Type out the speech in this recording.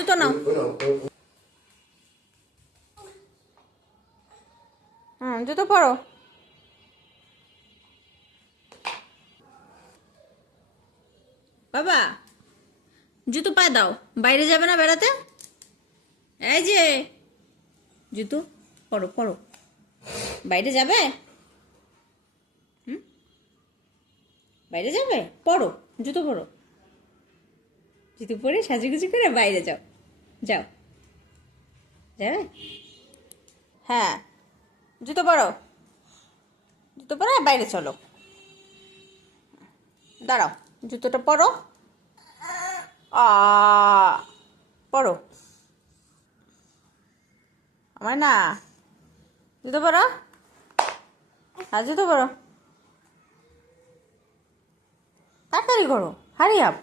জুতো নাও। জুতো পরো। বাবা জুতো পায়ে দাও, বাইরে যাবে না বেড়াতে? এই যে জুতো পরো পরো, বাইরে যাবে? বাইরে যাবে? পরো, জুতো পরো। জুতো পরে সাজুগুজু করে বাইরে যাও। যাও, যাবে? হ্যাঁ, জুতো পরো, জুতো পরে বাইরে চলো। দাঁড়াও, জুতোটা পরো। আ পরো। আমার না, জুতো পরো। আর জুতো পরো, তাড়াতাড়ি করো, হারি আপ।